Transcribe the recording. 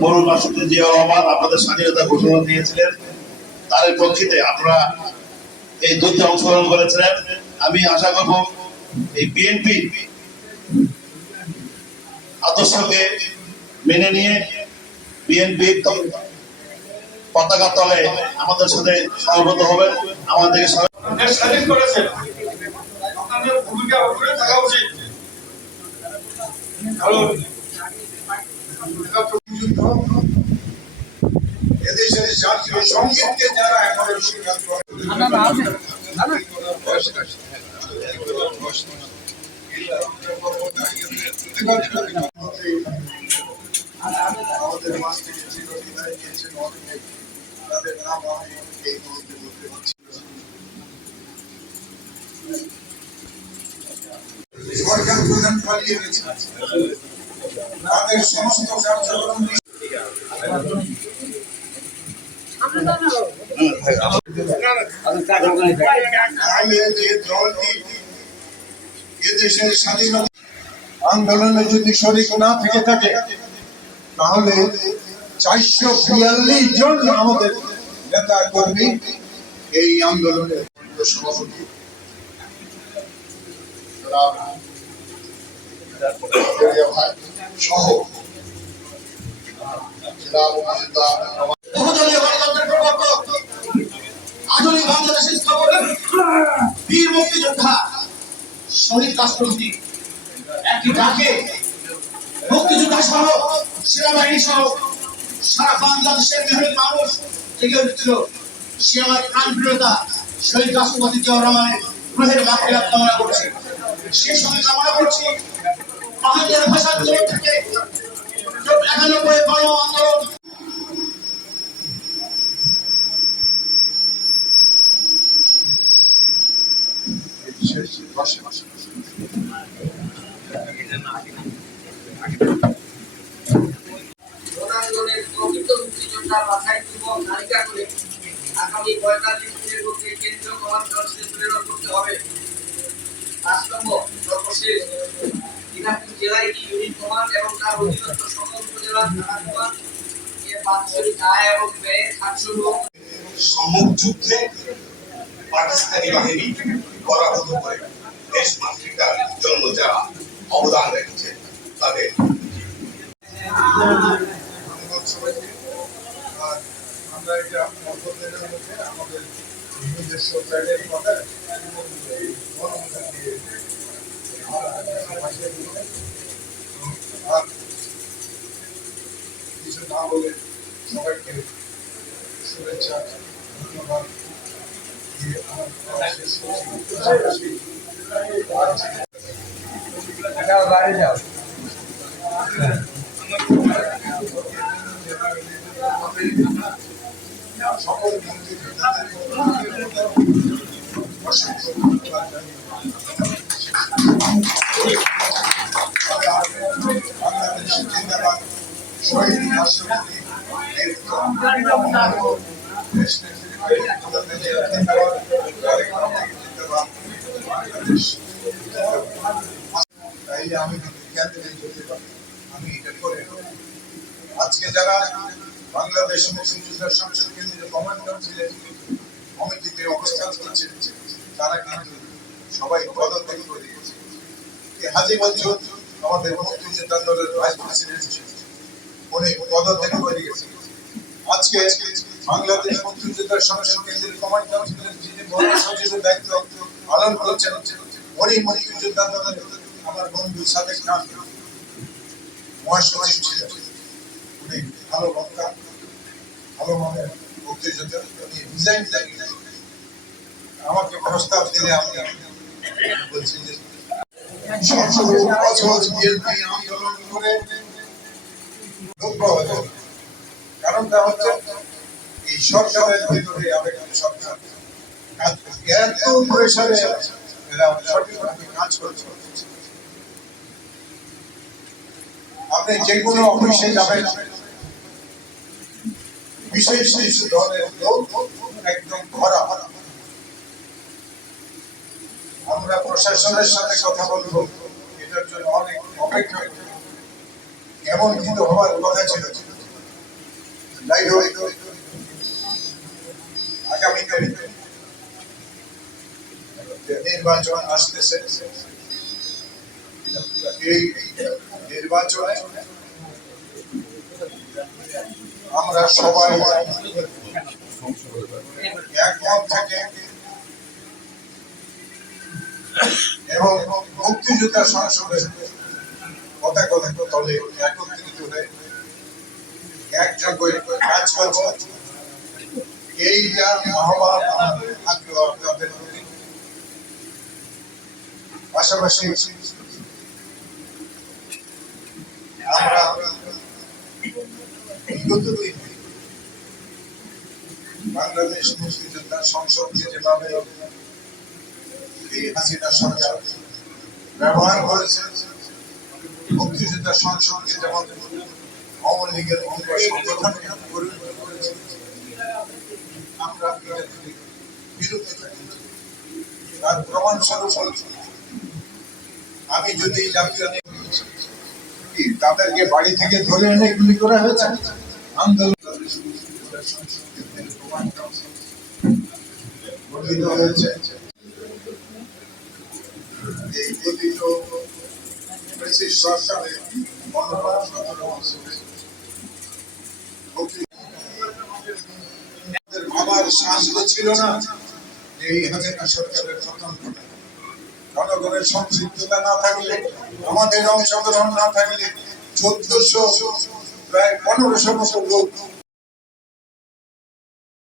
মরুল মাসুদ জিয়া রহমান আপনাদের স্বাধীনতা ঘোষণা দিয়েছিলেন, তার প্রেক্ষিতে আপনারা এই যুদ্ধে অংশগ্রহণ করেছিলেন। আমি আশা করব এই বিএনপি আদর্শকে মেনে নিয়ে বিএনপি পতাকা তলে আমাদের সাথে সহমত হবেন, আমাদেরকে স্বাধীন করেছেন। আপনাদের ভূমিকা অগ্রে থাকা উচিত। এদেশের জাতীয় সংগীতকে যারা এখনো স্বীকার করে আমাদের মাঝ থেকে চিরবিদায় নিয়েছেন অনেকে, তাদের নাম আমি এই মুহূর্তে বলতে পারছি। সরকার প্রধান পালিয়ে গেছে, তাদের সমস্ত কার্যক্রম এদেশের স্বাধীনতা আন্দোলনে যদি শরীক না থেকে থাকে, তাহলে 442 জন আমাদের নেতা কর্মী এই আন্দোলনের সভাপতি সহ আধুনিক বাংলাদেশের স্থাপনে বীর মুক্তিযোদ্ধা শহীদ রাষ্ট্রপতি একটি ডাকে মুক্তিযোদ্ধা সহ সেনাবাহিনী সহ সারা বাংলাদেশের মেহনত মানুষ জেগে উঠেছিল। সে আমার প্রাণপ্রিয়তা শহীদ রাষ্ট্রপতি জিয়াউর রহমানের রুহের মাগফিরাত কামনা করছি। সে সঙ্গে কামনা করছি বাহাত্তর ভাষার জগৎ থেকে 91 গণ আন্দোলন আগামী 45 দিনের মধ্যে কেন্দ্রীয় কমান্ড কাউন্সিলে প্রেরণ করতে হবে। সর্বশেষ দিনাজপুর জেলায় ইউনিট কমান্ড এবং তার অধীনস্থ সকল উপজেলা থানা কমান্ড এর বাৎসরিক আয় এবং ব্যয় 700 লোক সম্মুখ যুদ্ধে পাকিস্তানি বাহিনী পরাভূত করে দেশ মাতৃকার জন্য যারা অবদান রেখেছে তাদের আমরা এটা আমাদের নিজস্ব চ্যানেল কথা কিছু না বলে সবাইকে শুভেচ্ছা ধন্যবাদ দিয়ে আমার শেষ করছি। বাইরে যাও সকল শহীদ রাষ্ট্রপতি আমি এটা করে আজকে যারা বাংলাদেশ মুক্তিযোদ্ধা সংসদ কেন্দ্রীয় কমান্ড কাউন্সিলের কমিটিতে অবস্থান করছে তারা কিন্তু সবাই পদত্যাগ করে দিয়েছে। হাজী মনসুর আমাদের মুক্তিযোদ্ধা দলের ভাইস প্রেসিডেন্ট উনি পদত্যাগ করে দিয়েছে। আজকে বাংলাদেশ মুক্তিযোদ্ধা সংসদ কেন্দ্রীয় কমান্ড কাউন্সিলের যিনি মহাসচিবের দায়িত্ব পালন করছেন উনি মুক্তিযোদ্ধা দলের আমার বন্ধু সাদেক খান মহাসচিব ছিলেন। উনি ভালো বক্তা, ভালো মনের মুক্তিযোদ্ধা, উনি ডিজাইন আমাকে প্রস্তাব দিলে আমি বলছি যে আন্দোলন করে কারণটা হচ্ছে এই সরকারের ভিতরে আবেদন সরকার এত প্রেসারে এরা সঠিকভাবে কাজ করছে। আপনি যে কোনো অফিসে যাবেন বিশেষ কিছু দলের লোক একদম ভরা। আমরা প্রশাসনের সাথে কথা বলবো, এটার জন্য অনেক অপেক্ষা করি। এমন কিন্তু হওয়ার কথা ছিল। যাই হোক, আগামীকাল নির্বাচন আসতেছে। এই নির্বাচনে আমরা সবাই একমত থেকে এবং মুক্তিযোদ্ধা সংসদে পতাকা তলে একত্রিত হয়ে একযোগে কাজ করব, এইটা আহ্বান আগ্রহ আপনাদের প্রতি। পাশাপাশি আমরা বিগত দিন বাংলাদেশ মুক্তিযোদ্ধা সংসদকে যেভাবে এই হাসিনা সরকার ব্যবহার করেছে, মুক্তিযোদ্ধা সংসদকে যেমন আওয়ামী লীগের অঙ্গ সংগঠনকে পরিণত করেছে, আমরা এটা থেকে বিরত থাকি। তার প্রমাণ স্বরূপ আমি যদি জাতীয় তাদেরকে বাড়ি থেকে ধরে এনে গুলি করা হয়েছে, আন্দোলন গঠিত হয়েছে। এই গঠিত সরকারের 15-17 ভাবার সাহস ছিল না এই হাসিনা সরকারের পতন ঘটে। জনগণের সম্পৃক্ততা না থাকলে, আমাদের অংশগ্রহণ না থাকলে 1400 প্রায় 1500 লোক